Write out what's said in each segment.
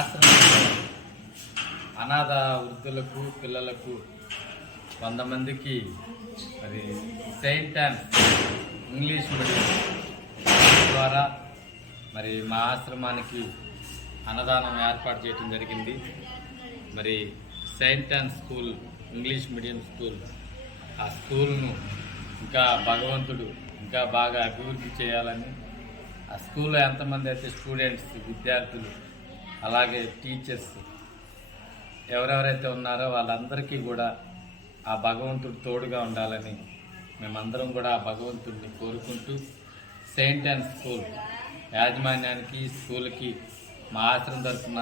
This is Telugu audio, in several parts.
ఆశ్రమంలో అనాథ వృద్ధులకు పిల్లలకు 100 మందికి మరి సెయింట్ యాన్స్ ఇంగ్లీష్ మీడియం ద్వారా మరి మా ఆశ్రమానికి అన్నదానం ఏర్పాటు చేయడం జరిగింది. మరి Saint yawns school English medium school, ఆ స్కూల్ను ఇంకా భగవంతుడు ఇంకా బాగా అభివృద్ధి చేయాలని, ఆ స్కూల్లో ఎంతమంది అయితే స్టూడెంట్స్, విద్యార్థులు, అలాగే టీచర్స్ ఎవరెవరైతే ఉన్నారో వాళ్ళందరికీ కూడా ఆ భగవంతుడు తోడుగా ఉండాలని మేమందరం కూడా ఆ భగవంతుడిని కోరుకుంటూ సెయింట్ యాన్స్ స్కూల్ యాజమాన్యానికి, స్కూల్కి మా ఆశ్రమం తరఫున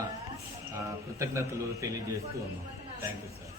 కృతజ్ఞతలు తెలియజేస్తూ ఉన్నాం. Thank you sir.